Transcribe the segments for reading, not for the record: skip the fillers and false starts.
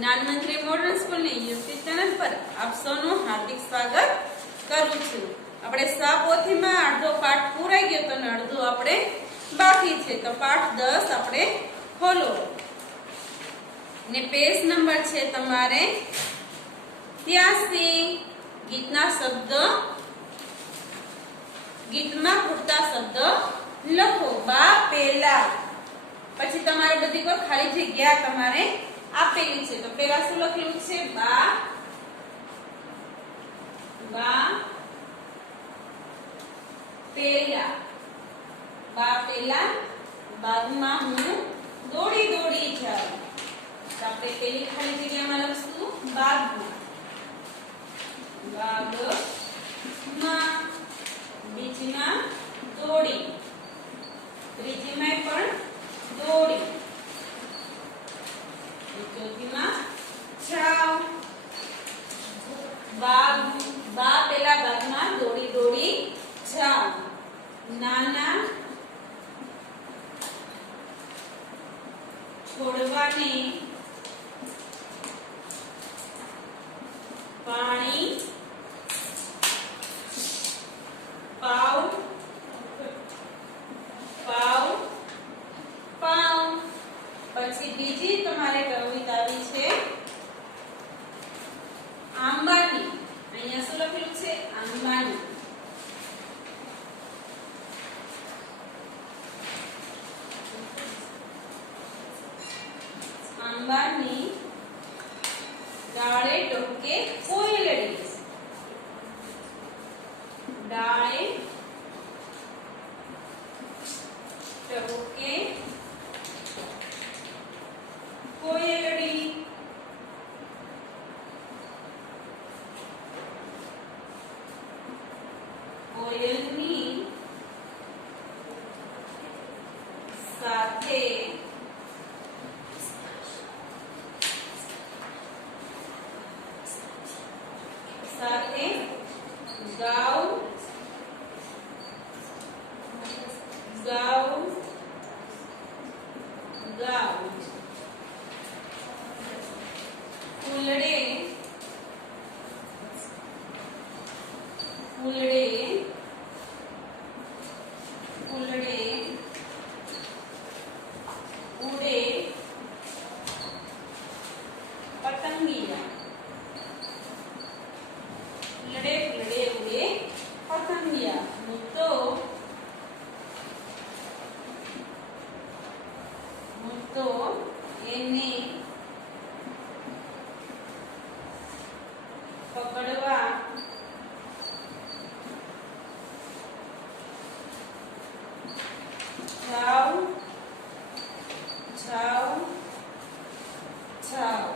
જ્ઞાન મંત્રી modern school ની યુટ્યુબ ચેનલ પર આપ સૌનું હાર્દિક સ્વાગત કરું છું। આપણે પોથીમાં અડધો પાઠ પૂરાઈ ગયો તો અડધો આપણે બાકી છે, તો પાઠ 10 આપણે ખોલો ને પેજ નંબર છે તમારે 83। ગીતના શબ્દ, ગીતમાં ખૂટતા શબ્દ લખો। બા પેલા, પછી તમારે બધી કોઈ ખાલી જગ્યા તમારે આપેલી છે, તો પેલા શું લખેલું છે? બા, બા પેલા, બા પેલા બાગમાં હું દોડી દોડી જાઉં, તો આપણે પેલી ખાલી જગ્યામાં લખશું બાગમાં, બાગમાં, બીજીમાં દોડી, ત્રીજીમાં પણ દોડી, ચોથીમાં જાવ। બા પેલા બાગમાં દોડી દોડી જાવ। નાના છોડવાને પાણી પાવ પાવ પાવ। પછી બીજી તમારે કવિતા આવી છે આંબાની। અહીંયા શું લખેલું છે? આંબાની। આંબાની ડાળે ટપકે કોયલડી, ડાળે ટપકે કોયલડી। કોયલની સાથે સાથે ગાઉ ગાઉ ગાઉ। ફૂલડે ફૂલડે ફૂલડે ઉડે પતંગિયા, ફૂલડે ફૂલડે ઉડે પતંગિયા। હું તો એને પકડવા જાઉં જાઉં જાઉં।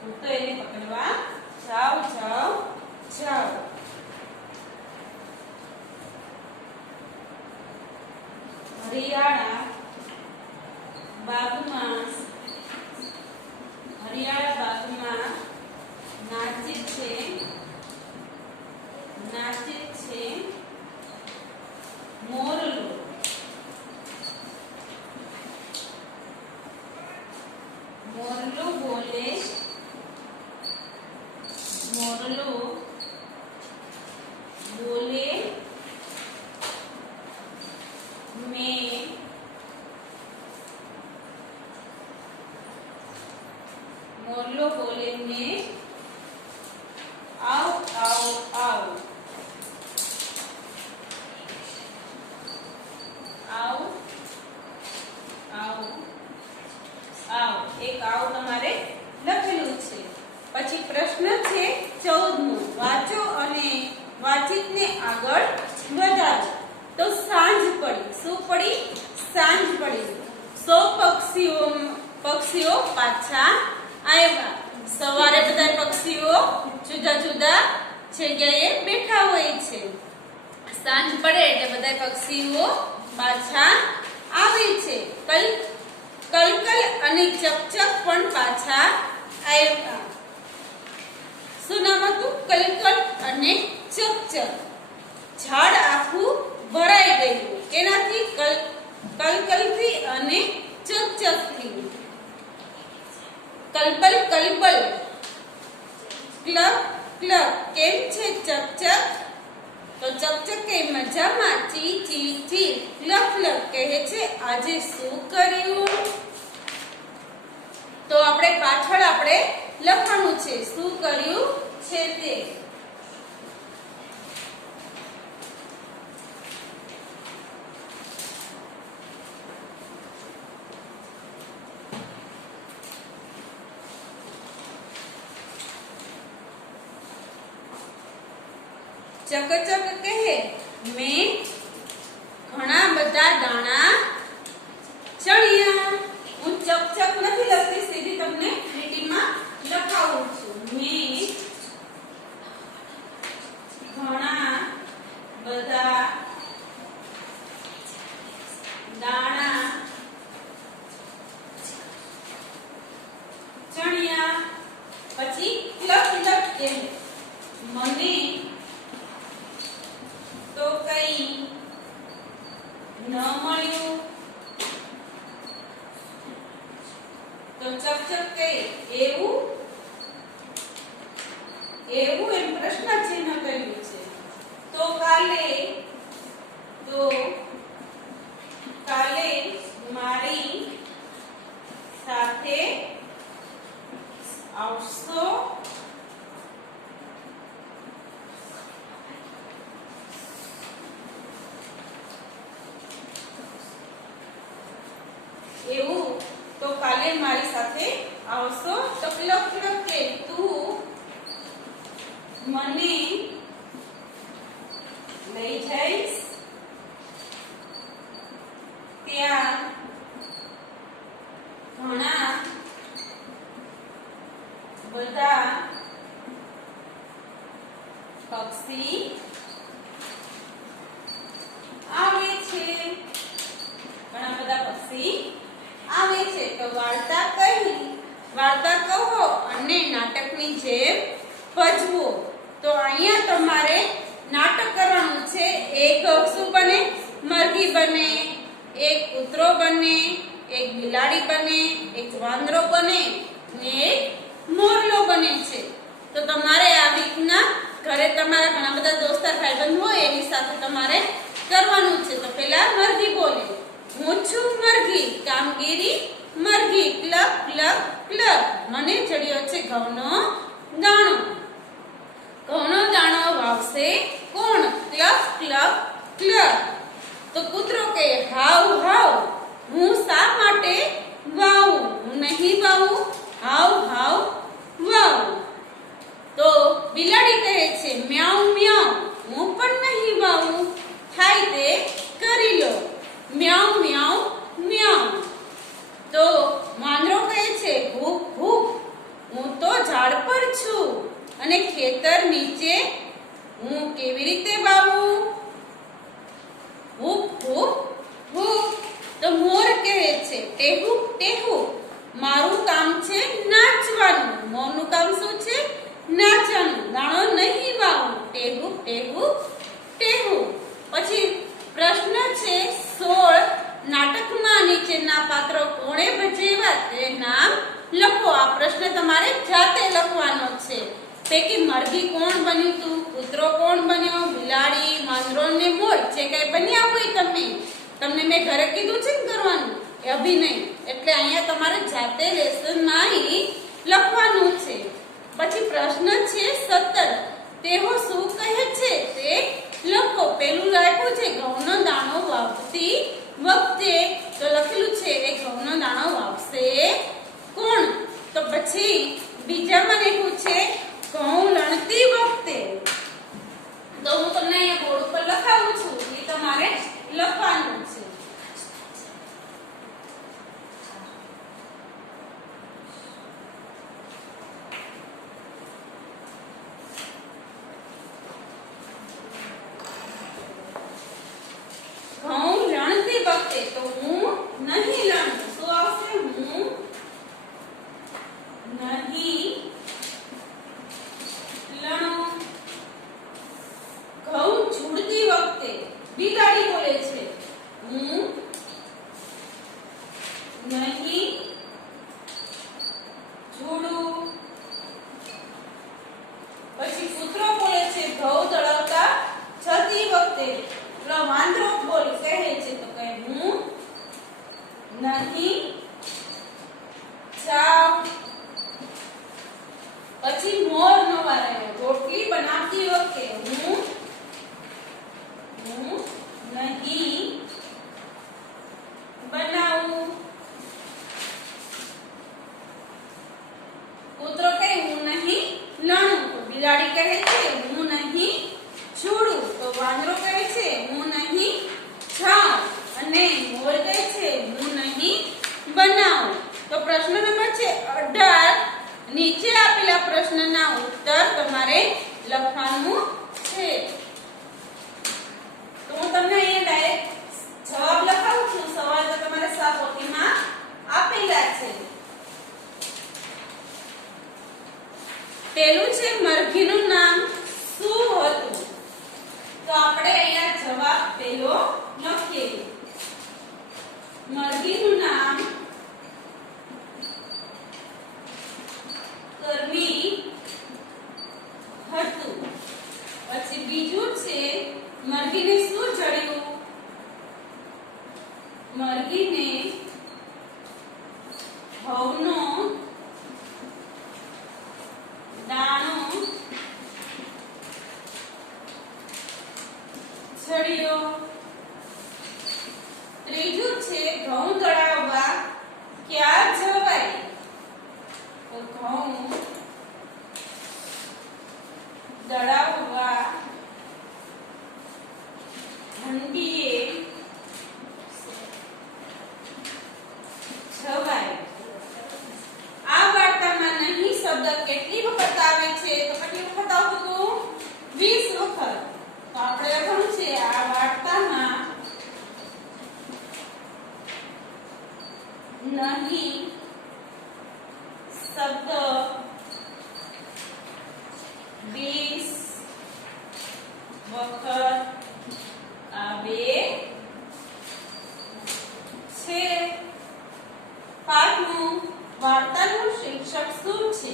હું તો એને પકડવા જાઉં જાઉં જાઉં। હરિયાળા બાગમાં, હરિયાળા બાગમાં નાચે છે, નાચે છે મોરલો, મોરલો બોલે, મોરલો બોલે મેં મોરલો બોલે મેં આવ આવ આવ, આવ આવ આવ। એક આવ તમારે લખેલું છે। પછી પ્રશ્ન છે 14મો, વાંચો અને વાતચીતને આગળ વધારો। તો સાંજ પડી, શું પડી? સાંજ પડી। 100 પક્ષીઓ પાછા આવ્યા। સવારે બધા પક્ષીઓ જુદા જુદા જગ્યાએ બેઠા હોય છે, સાંજ પડે એટલે બધા પક્ષીઓ પાછા આવે છે। કલકલ અને ચકચક પણ પાછા આવ્યા। શું નામ હતું? કલકલ અને ચકચક। ઝાડ આખું ભરાઈ ગયું, કેનાથી? કલકલથી અને ચકચકથી। કલબલ કલબલ, ક્લક ક્લક, કેમ છે ચકચક? તો ચકચક કે મજામાં, ચી ચી ચી. ક્લક ક્લક કહે છે આજે શું કર્યું? તો આપણે પાછળ લખવાનું છે શું કર્યું છે તે. ચકચક કહે મેં ઘણા બધા દાણા ચણ્યા. હું ચકચક નથી લખતી, સીધી તમને લીટીમાં લખાવું છું. મેં ઘણા બધા દાણા ચણ્યા. પછી ક્લક ક્લક કહે મને તો કઈ ન મળ્યું. તો ચકચક કહે એવું એમ પ્રશ્ન ચિહ્ન કર્યું છે. તો કાલે મારી સાથે આવશો? એવું તો કાલે મારી સાથે આવશો? તો ક્લક ક્લક કે તું મને લઈ જઈશ ત્યાં ઘણા બધા પક્ષી આવે છે. ઘણા બધા પક્ષી આવે છે. તો વાર્તા કહો અને નાટકની જેમ ભજવો. તો અહીંયા તમારે નાટક કરવાનું છે. એક શું બને? મરઘી બને, એક કૂતરો બને, એક બિલાડી બને, એક વાંદરો બને ને એક મોરલો બને છે. તો તમારે આ રીતના ઘરે તમારા ઘણા બધા દોસ્તાર ભાઈબંધ હોય એની સાથે તમારે કરવાનું છે. તો પહેલા મરઘી બોલે. હું છું મરઘી, કામગીરી મરઘી, ક્લક ક્લક ક્લક. મને ચડ્યો છે ઘઉંનો દાણો. ઘઉંનો દાણો વાવશે કોણ? ક્લક ક્લક ક્લક. તો કૂતરો કહે હાવ હાવ, હું શા માટે વાવું? હું નહીં વાવું, હાવ હાવ વાવું. તો બિલાડી કહે છે મ્યાઉ મ્યાઉ, હું પણ નહીં વાવું, થાય તે કરી લો, મ્યાઉ મ્યાઉ મ્યાઉ. તો વાંદરો કહે છે ભૂખ ભૂખ, હું તો ઝાડ પર છું અને ખેતર નીચે હું કેવી રીતે વાવું? ભૂખ ભૂખ ભૂખ. તો મોર કહે છે ટેહુ ટેહુ, મારું કામ છે નાચવાનું. મોરનું કામ શું છે? નાચવાનું. દાણો નહીં વાવું, ટેહુ ટેહુ ટેહુ. પછી પ્રશ્ન છે 16 નાટકમાં નીચેના પાત્રો કોણે ભજવ્યા તે નામ લખો. આ પ્રશ્ન તમારે જાતે લખવાનો છે. પૈકી મરઘી કોણ બન્યું તું? કૂતરો કોણ બન્યો? બિલાડી, વાંદરો ને મોર જે કઈ બન્યા હોય તમને મેં ઘરે કીધું છે ને કરવાનું એ અભિનય. એટલે અહીંયા તમારે જાતે લેસનમાં લખવાનું છે. પછી પ્રશ્ન છે 17 તેઓ શું કહે છે તે લખો. પેલું લખ્યું છે ઘઉંનો દાણો વાવતી વખતે, તો લખેલું છે એ ઘઉંનો દાણો વાવશે કોણ? તો પછી બીજામાં લખ્યું છે ઘઉં લણતી વખતે. તો હું તમને અહીંયા બોર્ડ ઉપર લખાવું છું, એ તમારે લખવાનું છે. ઘઉં લણતી વખતે, તો હું નહીં લણું. શું આવશે? હું નહીં લણું. ઘઉં છૂડતી વખતે બિલાડી બોલે છે હું નહીં જુડું. પછી કૂતરો બોલે છે ઘઉં દળાવતા જતી વખતે. પેલો વાંદરો બોલ કહે છે તો કહે હું નહીં જાઉં. પછી મોર નો વાર આવ્યો. રોટલી બનાવતી વખતે હું નહીં બનાવું. કૂતરો કહે હું નહીં લણું. તો બિલાડી કહે છે હું નહીં છોડું. તો વાંદરો કહે છે હું નહીં જાઉં. અને મોર કહે છે હું નહીં બનાવું. તો પ્રશ્ન નંબર છે 18. નીચે આપેલા પ્રશ્નના ઉત્તર તમારે લખવાનું છે. તો હું તમને અહીંયા ડાયરેક્ટ જવાબ લખાવું છું. સવાલ તો તમારે સાપોથીમાં આપેલા છે. પેલું છે મરઘીનું નામ શું હતું? તો આપણે અહીંયા જવાબ પેલો લખીએ. મરઘીનું નામ કરમી હતું. પછી બીજું છે મરઘીને શું જડ્યું? મરઘીને ઘઉંનો દાણો જડ્યો. ત્રીજું છે ઘઉં દળાવવા ક્યાં જવાય? તો ઘઉં દળાવવા ઠંડીએ જવાય. આ વાર્તામાં નહીં શબ્દ કેટલી વખત આવે છે? તો કેટલી વખત આવતું હતું? 20 વખત. તો આપણે લખવાનું છે આ વાર્તામાં નહીં શબ્દ 20 વખત આવે છે. પાઠનું વાર્તાનું શીર્ષક શું છે?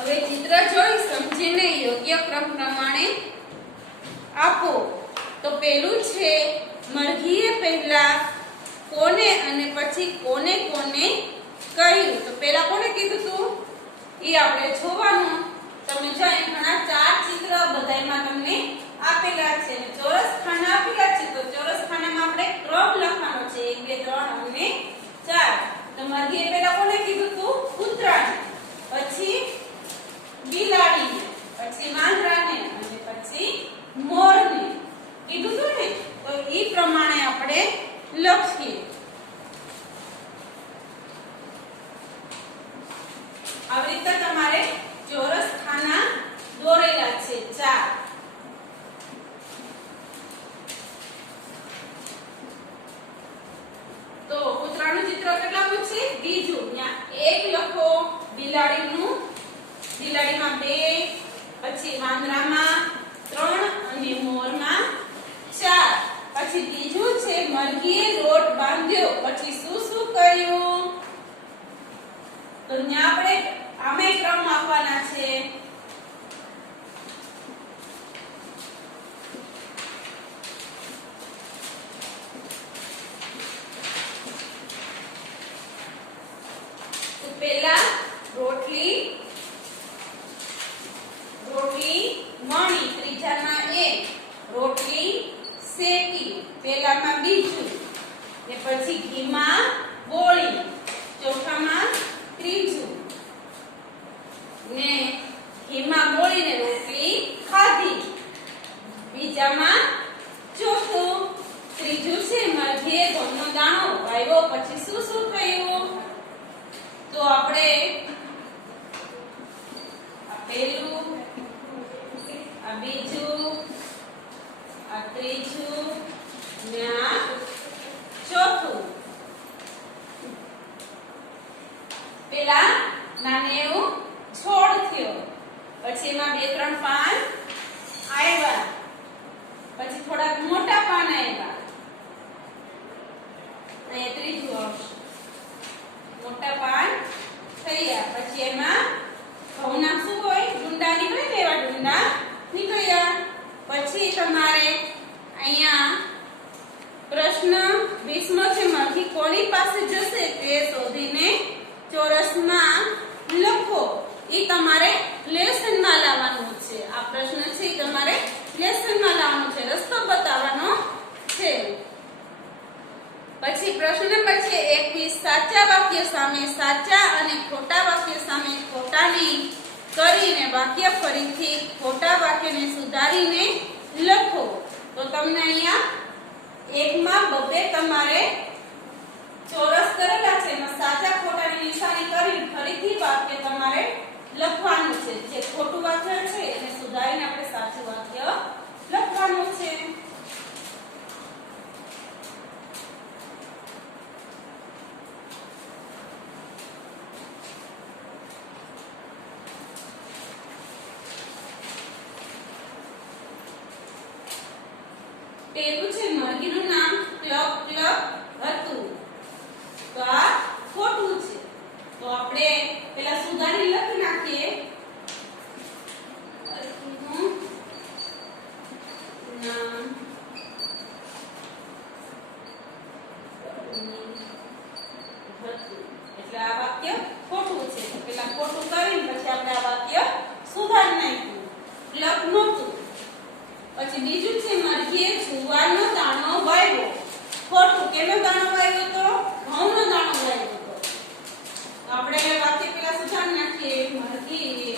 હવે ચિત્ર જોઈ સમજીને યોગ્ય ક્રમ પ્રમાણે આપો. તો પેલું છે મરઘીએ પહેલા કોને અને પછી કોને કોને કહ્યું. તો પહેલા કોને કીધું તું એ આપણે જોવાનું. તમે જો અહીં ઘણા 4 ચિત્ર બધાયમાં તમને આપેલા છે અને ચોરસ ખાના આપેલા છે. તો ચોરસ ખાનામાં આપણે ક્રમ લખવાનો છે 1 2 3 અને 4. તો મરઘીએ પહેલા કોને કીધું તું? કૂતરાને, પછી બિલાડીને, પછી વાંદરાને અને પછી મોરને કીધું હતું ને. તો એ પ્રમાણે આપણે લખીએ. આવી રીતે તમારે ચોરસ ખાના દોરેલા છે 4. તો કૂતરાનું ચિત્ર કેટલામું છે? બીજું. ત્યાં 1 લખો. બિલાડીમાં 2, પછી વાંદરામાં 3 અને મોરમાં 4. પછી બીજું છે મરઘીએ લોટ બાંધ્યો. પછી શું શું કર્યું? તો ત્યાં આપણે આમે ક્રમ આપવાના છે. તો પહેલા રોટલી વણી. ત્રીજામાં 1 રોટલી શેકી. પહેલામાં બીજું. ને પછી ઘીમાં બોળી. ચોથામાં ત્રીજું. ને ઘીમાં બોળીને રોટલી ખાધી. બીજામાં ચોથું. ત્રીજું છે મરઘીએ ઘઉંનો દાણો વાવ્યો. પછી શું શું થયું? તો આપણે આ પહેલું, આ બીજું, તમારે લેસનમાં લાવવાનું છે. આ પ્રશ્ન છે એ તમારે લેસનમાં લાવવાનો છે, રસ્તો બતાવવાનો છે. પછી પ્રશ્ન નંબર છે 21. સાચા વાક્ય સામે સાચા અને ખોટા વાક્ય સામે ખોટાની કરીને વાક્ય ફરીથી ખોટા વાક્યને સુધારીને લખો. તો તમને અહીંયા એકમાં બબે તમારે ચોરસ કરેલા છે, એમાં સાચા ખોટાની નિશાની કરી ફરીથી વાક્ય તમારે લખવાનું છે. જે ખોટું વાક્ય છે એને સુધારીને આપણે સાચું વાક્ય લખવાનું છે. પેલું છે મરઘીનું નામ ક્લબ ક્લબ હતું. તો આ ખોટું છે. તો આપણે પેલા સુધારી લખી નાખીએ. મરઘીનું નામ હતું. એટલે આ વાક્ય ખોટું છે. તો પેલા ખોટું કરીને પછી આપણે આ વાક્ય સુધારી નાખ્યું. ક્લબ નહોતું. પછી બીજું છે મરઘીએ જુવારનો દાણો વાવ્યો. ખોટું. કેનો દાણો વાવ્યો તો? ઘઉંનો દાણો વાવ્યો તો. આપણે વાક્ય પેલા સુધારી નાખીએ. મરઘીએ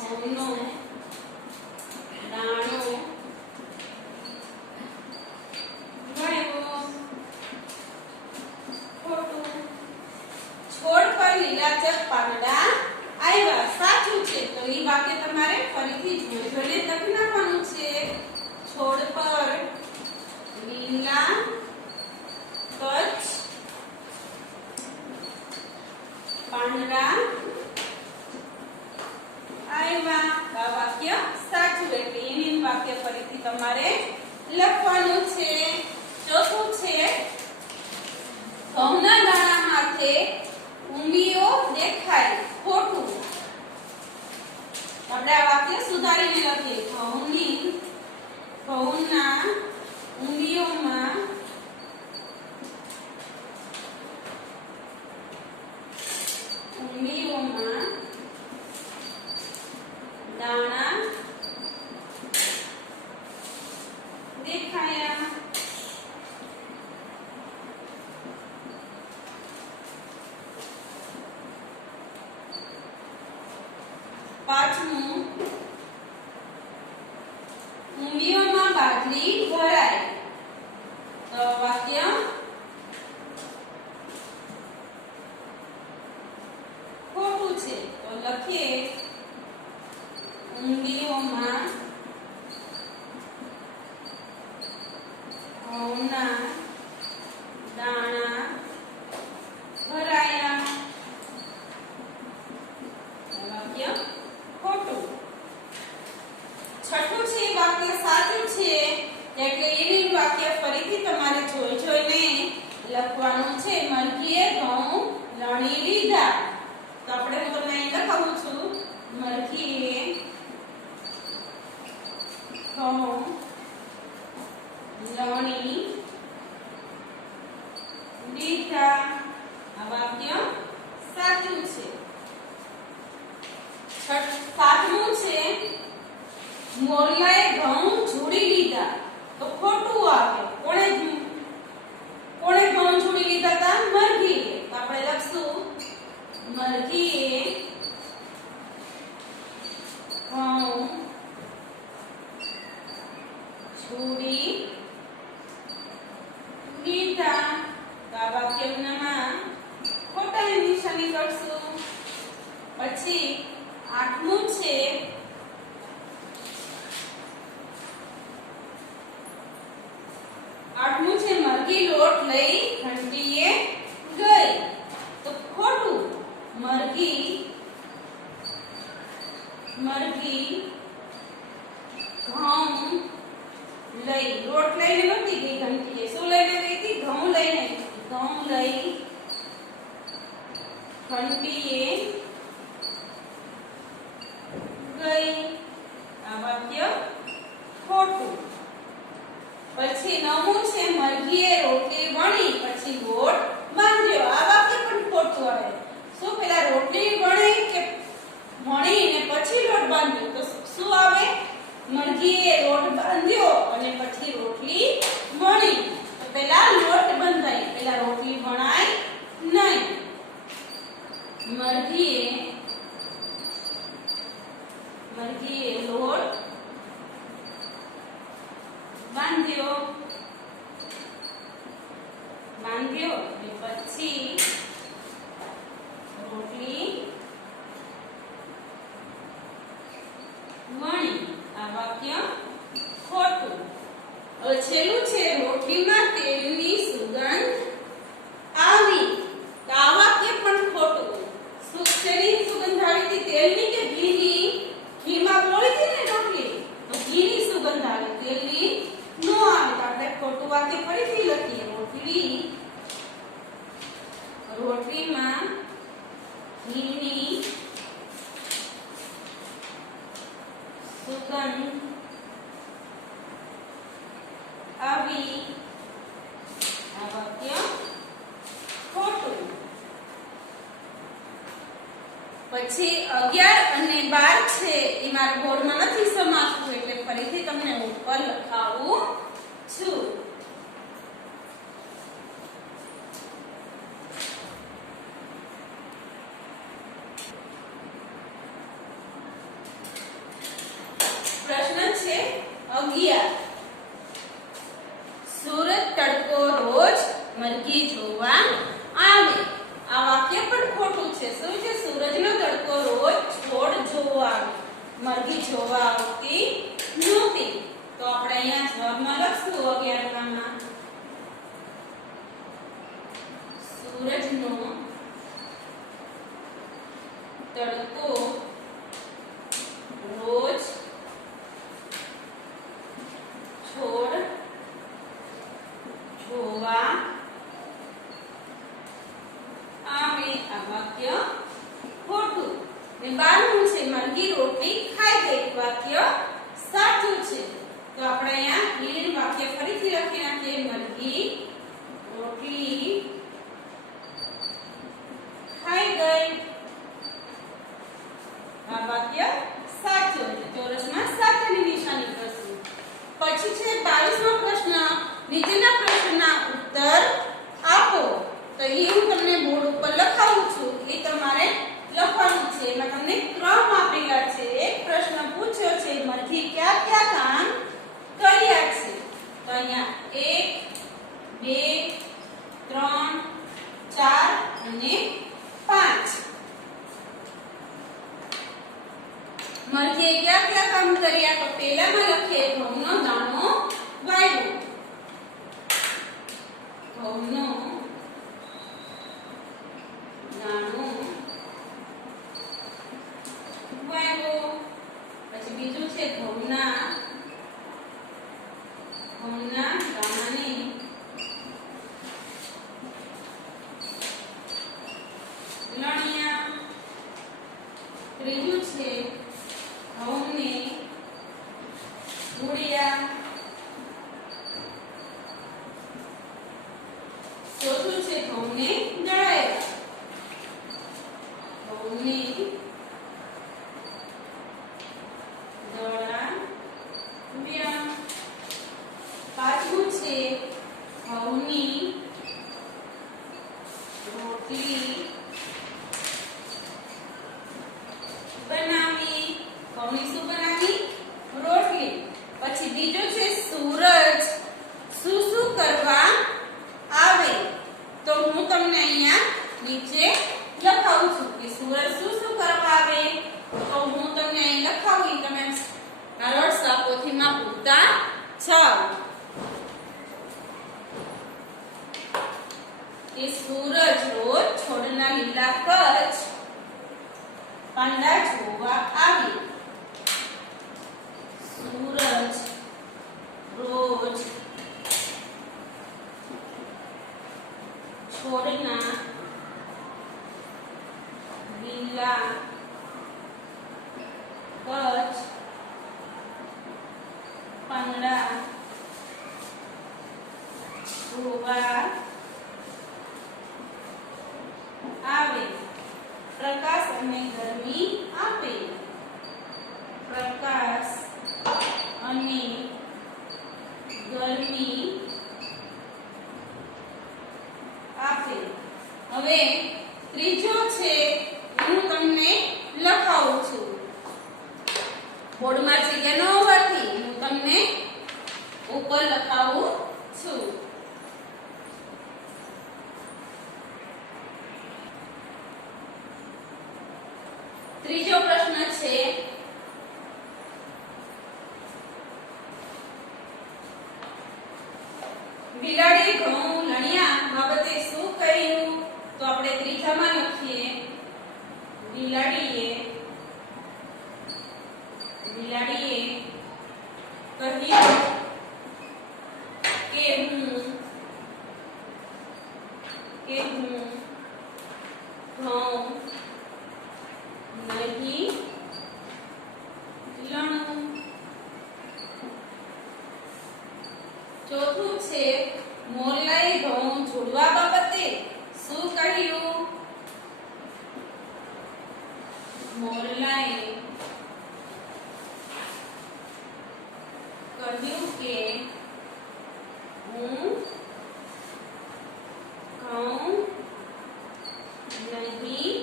ઘઉંનો દાણો વાવ્યો. ખોટું. છોડ પર લીલાચક પાંદડા આવ્યા. સાચું છે. તો એ વાક્ય તમારે ફરીથી જોઈને લખી નાખવાનું છે. છોડ પર લીલા કચ્છ પાંદડા આવ્યા. આ વાક્ય સાચું. એટલે એની વાક્ય ફરીથી તમારે લખવાનું છે. ચોથું છે ઘઉંના દાણા માથે ઉંબીઓ દેખાય. ખોટું. આપણે આ વાક્ય સુધારીને લખીએ. ઘઉંના ઉંબીઓમાં દાણા દેખાયા. પાંચમું ઉંબીઓમાં બાજરી ભરાય. તો વાક્ય ખોટું છે. તો લખીએ ઉંબીઓમાં ઘઉંના દાણા ભરાયા. વાક્ય ખોટું. છઠ્ઠું છે વાક્ય સાચું છે. એટલે એનું વાક્ય ફરીથી તમારે જોઈને લખવાનું છે. મરઘીએ ઘઉં લણી લીધા. તો આપણે હું તમને અહીં લખાવું છું. મરઘીએ ઘઉં લણી લીધા. આ વાક્ય સાચું છે. સાતમું છે મોરલાએ ઘઉં ઝૂડી લીધા. તો ખોટું આવે. કોણે ઘઉં ઝૂડી લીધા હતા? મરઘીએ. તો આપણે લખશું મરઘીએ ઘઉં ઝૂડી લીધા. તો આ વાક્યમાં ખોટાની નિશાની કરશું. પછી આઠમું છે મરઘી લોટ લઈ ઘંટીએ ગઈ. તો ખોટું. મરઘી ઘઉં લઈ લોટ લઈને નહોતી ગઈ ઘંટીએ. શું લઈને ગઈ હતી? ઘઉં લઈને. ઘઉં લઈ ઘંટીએ ગઈ. આ વાક્ય ખોટું. પછી નવમું છે મરઘીએ રોટલી વણી પછી લોટ બાંધ્યો. મરઘીએ લોટ બાંધ્યો અને પછી રોટલી વણી. આ વાક્ય ખોટું. હવે છેલ્લું છે રોટલીમાં તેલની સુગંધ આવી. તો આ વાક્ય પણ ખોટું. શેની સુગંધ આવી હતી? તેલની કે ઘીની? ઘીમાં બોળી હતી ને રોટલી, તો ઘીની સુગંધ આવે, તેલની નો આવે. તો આપણે ખોટું વાક્ય ફરીથી લખીએ. રોટલીમાં ઘીની સુગંધ આવી. આ વાક્ય ખોટું. પછી 11 અને 12 છે એ મારા બોર્ડમાં નથી સમાતું, એટલે ફરીથી તમને ઉપર લખાવું છું. પ્રશ્ન છે 11. સૂરજ તડકો રોજ મરઘી જોવા આવે. આ વાક્ય પણ ખોટું છે. શું છે? સૂરજનો તડકો રોજ છોડ જોવા આવે, મરઘી જોવા આવતી નહોતી. તો આપણે અહીંયા જવાબમાં લખશું 11માં સૂરજનો તડકો રોજ છોડ જોવા આવે. આ વાક્ય ખોટું. ને 12 છે મરઘી રોટલી ખાઈ ગઈ. વાક્ય સાચું છે. તો આપણે અહીંયા ઈડ વાક્ય ફરીથી લખી નાખીએ. મરઘી રોટલી ખાઈ ગઈ. આ વાક્ય સાચું. ચોરસમાં સાથેની નિશાની કરશું. પછી છે 22મો પ્રશ્ન. નીચેના પ્રશ્નના ઉત્તર આપો. તો એ હું તમને બોર્ડ ઉપર લખાવું છું. એ તમારે લખવાનું છે. એમાં તમને ક્રમ આપેલા છે. એક પ્રશ્ન પૂછ્યો છે મરઘી કયા કયા કામ કર્યા છે. તો અહીંયા 1 2 3 4 અને 5. મરઘીએ કયા કયા કામ કર્યા? તો પહેલામાં લખીએ ઘઉંનો દાણો વાવ્યો. ઘઉંનો દાણો વાવ્યો. પછી બીજું છે ઘઉંના દાણાને લણ્યા. ત્રીજું છે ઘઉંને ઉડ્યા. ચોથું છે ઘઉંને દળાયા. ઘઉંને દળાવ્યા. પાંચમું છે ઘઉંની રોટલી બનાવી. ઘઉંની શું બનાવી? રોટલી. પછી બીજો છે સૂરજ શું શું કરવા આવે. તો હું તમને અહીંયા નીચે લખાવું છું કે સૂરજ શું શું કરવા આવે. તો હું તમને અહીં લખાવું, તમે સરળ સાપોથીમાં પૂરતા જાઓ. કે સૂરજ રોજ છોડના લીલા કચ્છ પાંડા જોવા આવે. સૂરજ રોજ છોડના લીલા કચ્છ પાંડા જોવા આવે. પ્રકાશ અને ગરમી આપે. પ્રકાશ અને ગરમી આપે. હવે ત્રીજો છે બોર્ડમાં જગ્યા ન હોવાથી હું તમને ઉપર લખાવું છું. ત્રીજો પ્રશ્ન છે બિલાડી ઘઉં લણ્યા બાબતે શું કહ્યું? તો આપણે ત્રીજામાં લખીએ બિલાડીએ કહ્યું કે હું ઘઉં નહીં લણું. ચોથું છે મોરલાએ ઘઉં જોડવા બાબતે શું કહ્યું? મોરલાએ કહ્યું કે હું ઘઉં નહીં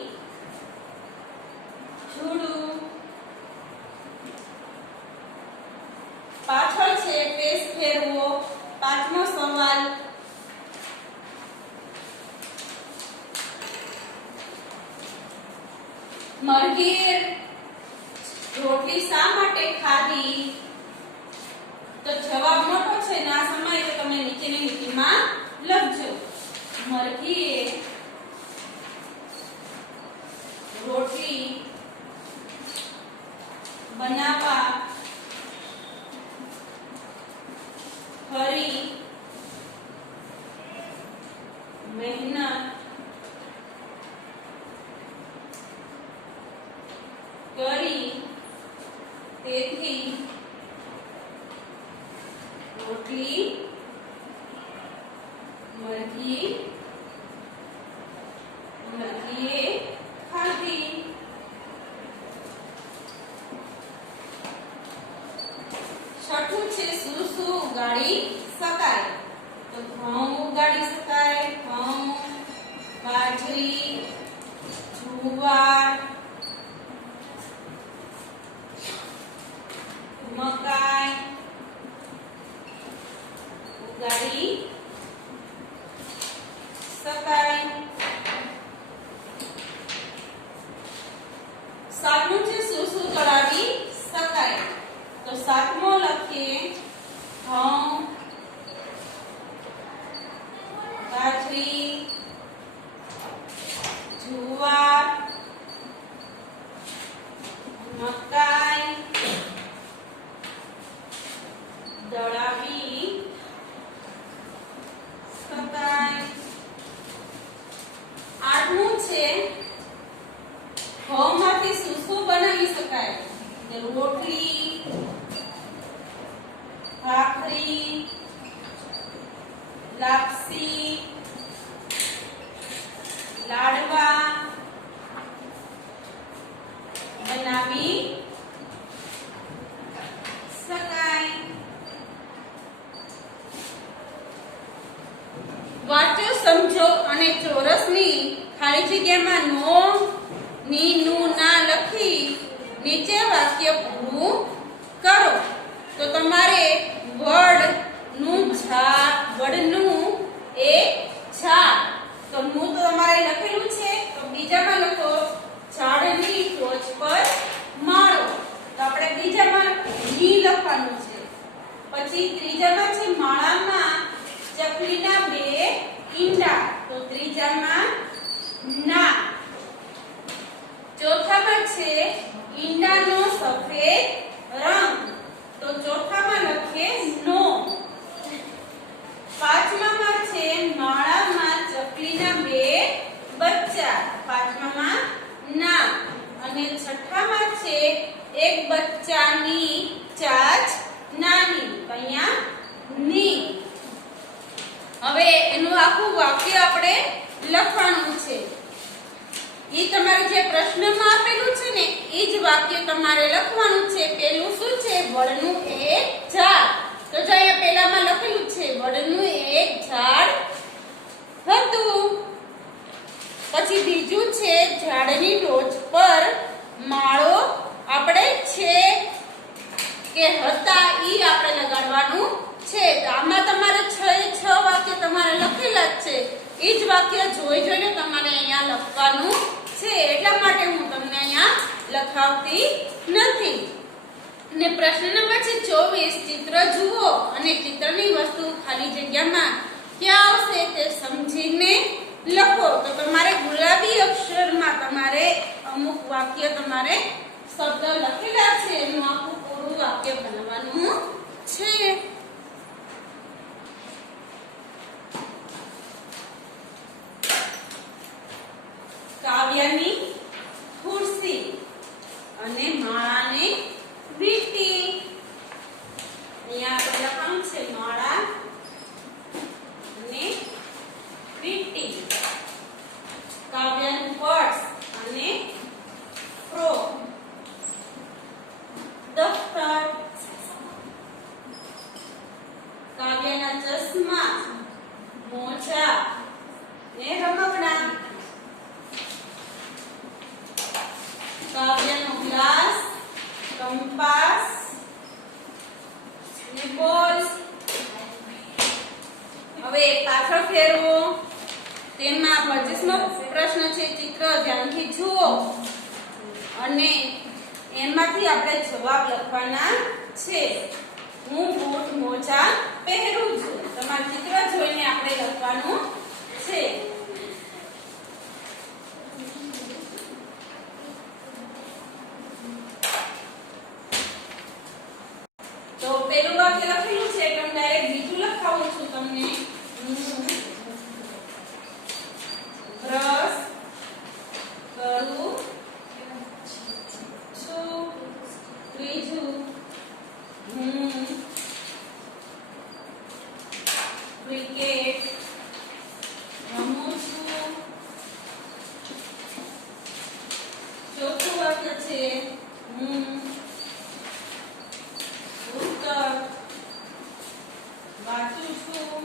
જોડું. પાછળ છે પેશ ફેરવો. પાંચમો સવાલ મરઘીએ રોટલી શા માટે ખાધી? તો જવાબ મોટો છે ને આ સમયે તો તમે નીચેની લીટીમાં લખજો. મરઘીએ રોટલી બનાવવા ખરી મહેનત કરી તેથી રોટલી મરઘીએ ખાધી. છઠ્ઠું છે શું શું ઉગાડી શકાય? તો ઘઉં ઉગાડી શકાય, ઘઉં, બાજરી, જુવાર, મકાઈ ઉગાડી શકાય. સાતમું છે શું શું તળાવી શકાય? તો સાતમો લખીએ ઘઉં, બાજરી, જુવાર, મકાઈ દળાવી શકાય. આઠમું છે ઘઉંમાંથી શું શું બનાવી શકાય? રોટલી, ભાખરી, લાપસી, લાડવા બનાવી શકાય. વાંચો, સમજો અને ચોરસની ખાલી જગ્યામાં નો, ની, નું, ના લખી નીચે વાક્ય પૂરું કરો. તો તમારે વડનું એક ઝાડ, તો નું તો તમારે લખેલું છે, તો બીજામાં લખો ઝાડની ટોચ પર માળો. તો આપણે બીજામાં ની લખવાનું છે. પછી ત્રીજામાં છે માળામાં ચકલીના બે ઈંડા, તો ત્રીજામાં ના. ચોથામાં છે ઈંડાનો સફેદ રંગ, તો ચોથામાં લખીએ નો. પાંચમામાં છે માળામાં ચકલીના બે બચ્ચા, પાંચમામાં ના. અને છઠ્ઠામાં છે એક બચ્ચાની ચાંચ નાની, અહીંયા ની. હવે એનું આખું વાક્ય આપણે લખવાનું છે. ઈ તમારે જે પ્રશ્નમાં આપેલું છે ને ઈ જ વાક્ય તમારે લખવાનું છે. પેલું શું છે? વડનું એક ઝાડ. તો જો અહીંયા પહેલામાં લખેલું છે વડનું એક ઝાડ હતું. પછી બીજું છે ઝાડની ટોચ પર માળો આપણે છે. વાક્ય જોઈ જોઈને તમારે અહીંયા લખવાનું છે, એટલા માટે હું તમને અહીંયા લખાવતી નથી. ને પ્રશ્ન નંબર છે 24, ચિત્ર જુઓ અને ચિત્રની વસ્તુ ખાલી જગ્યામાં ક્યાં આવશે તે સમજીને લખો. તો તમારે ગુલાબી અક્ષરમાં તમારે અમુક વાક્ય તમારે શબ્દ લખેલા છે એનું આખું પૂરું વાક્ય બનાવવાનું છે. કાવ્યાની ખુરશી અને માળાની વીંટી. અહીંયા આપણે લખવાનું છે માળા અને વીંટી. કાવ્યાનું પર્સ અને ફ્રોક, દફતર. કાવ્યાના ચશ્મા, મોજા ને રમકડા. કાવ્યનો ગ્લાસ, કંપાસ ને બોલ. હવે પાછળ ફેરવો. તેમાં 25મો પ્રશ્ન છે ચિત્ર ધ્યાનથી જુઓ અને એમાંથી આપણે જવાબ લખવાના છે. હું બૂટ મોજા પહેરું છું. તમારે ચિત્ર જોઈને આપણે લખવાનું છે. તો પેલું વાક્ય લખેલું છે એટલે હું ડાયરેક્ટ બીજું લખાવું છું તમને. બ્રશ કરું છું. ત્રીજું, હું ક્રિકેટ રમું છું. ચોથું વાક્ય છે હું વાંચું છું.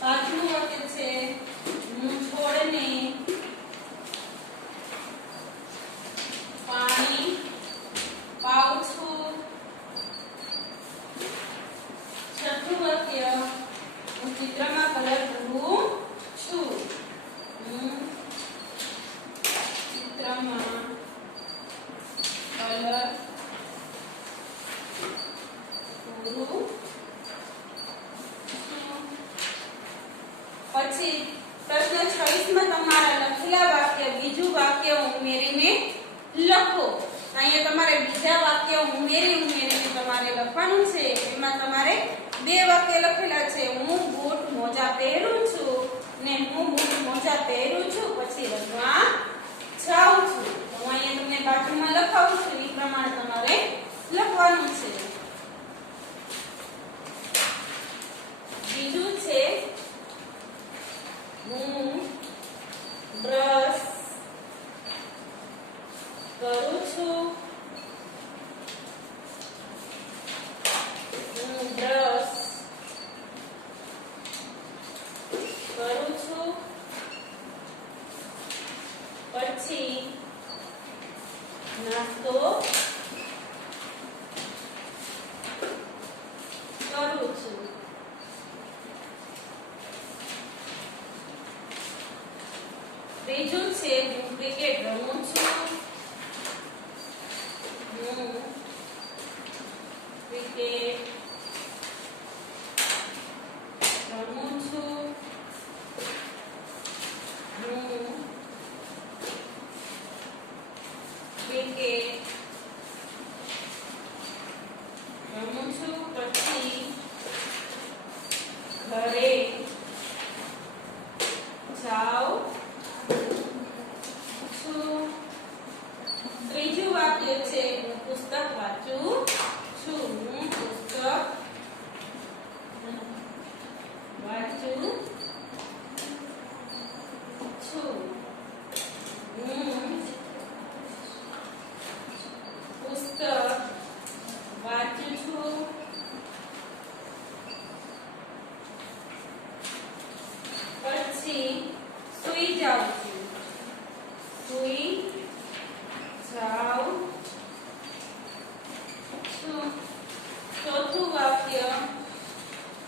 પાંચમું વાક્ય છે હું છોડને પાણી પાઉં છું. છઠ્ઠું વાક્ય હું ચિત્રમાં કલર ભરું છું. હું ચિત્રમાં કલર પછી પ્રશ્ન 26માં તમારા લખેલા વાક્ય બીજું વાક્ય ઉમેરીને લખો. અહીંયા તમારે બીજા વાક્ય ઉમેરીને તમારે લખવાનું છે. એમાં તમારે બે વાક્ય લખેલા છે. હું બૂટ મોજા પહેરું છું ને હું બૂટ મોજા પહેરું છું પછી રમવા જાઉં છું. હું અહીંયા તમને બાજુમાં લખાવું છું એ પ્રમાણે તમારે લખવાનું છે. બીજું છે હું બ્રશ કરું છું. હું બ્રશ કરું છું પછી નાસ્તો કરું છું. ત્રીજું છે હું ક્રિકેટ રમું છું. હું ક્રિકેટ રમું છું. હું ક્રિકેટ રમું છું પછી ઘરે જાઉં છું. ત્રીજું વાક્ય છે હું પુસ્તક વાંચું છું. હું પુસ્તક વાંચું છું. હું પુસ્તક વાંચું છું પછી સૂઈ જાઉં છું. સૂઈ જાઉં છું. ચોથું વાક્ય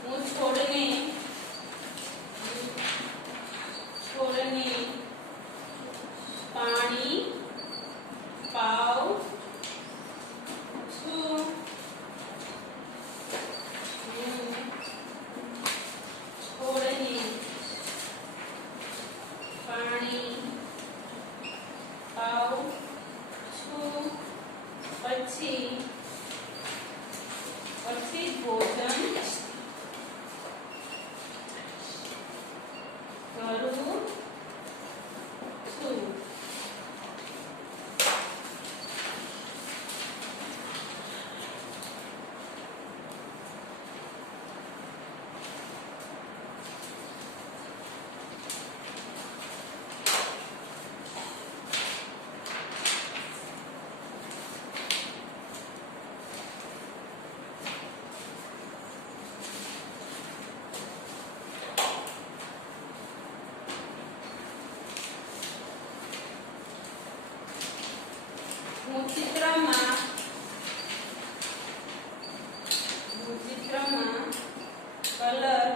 હું ખાઉં છું પછી ભોજન કરું છું. હું ચિત્રમાં કલર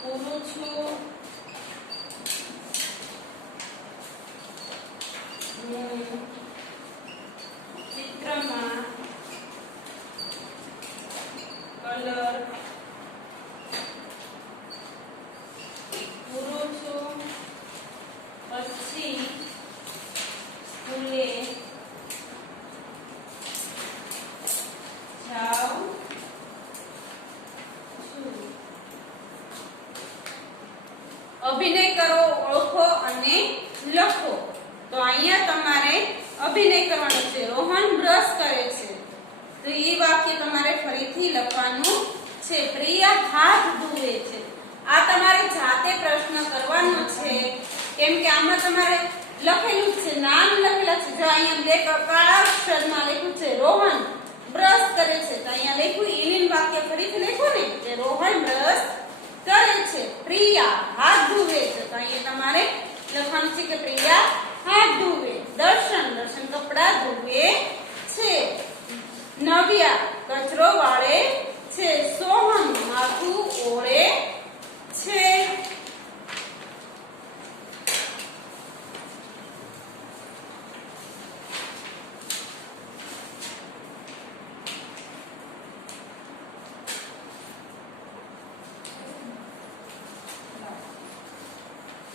પૂરું છું. હું ચિત્રમાં કલર પૂરું છું પછી સ્કૂલે જાઉં છું. અભિનય કરો, ઓળખો અને લખો. તો અહીંયા તમારે અભિનય કરવાનો છે. રોહન બ્રશ કરે છે, તો એ વાક્ય તમારે ફરીથી લખવાનું છે. પ્રિયા હાથ ધુએ છે. આ તમારે જાતે પ્રશ્ન કરવાનો છે, કેમ કે આમાં તમારે લખેલું છે, નામ લખેલા છે. જો અહીંયા બે કાળા અક્ષરમાં લખ્યું છે રોહન બ્રશ કરે છે, તો અહીંયા લખ્યું ઈલીન વાક્ય ફરીથી લખ્યું ને કે રોહન બ્રશ કરે છે. પ્રિયા હાથ ધુએ છે, તો અહીંયા તમારે લખવાનું છે કે પ્રિયા હાથ ધુએ. દર્શન કપડા ધુએ છે. નવ્યા કચરો વાળે છે. સોહમ માથું ઓળે છે.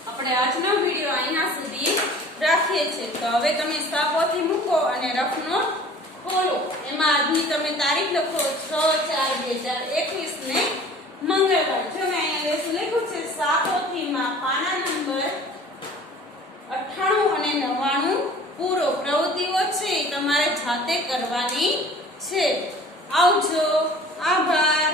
આપણે આજનો વિડિયો અહીંયા સુધી રાખીએ છીએ. તો હવે તમે સાપોથી મૂકો અને રફ નોટ ખોલો. એમાં આજની તમે તારીખ લખો 6/4/2021 ને મંગળવાર. જો મેં અહીંયા લેસન લખ્યું છે સાપોથીમાં પાના નંબર 98 અને 99 પૂરો. પ્રવૃત્તિઓ છે એ તમારે જાતે કરવાની છે. આવજો. આભાર.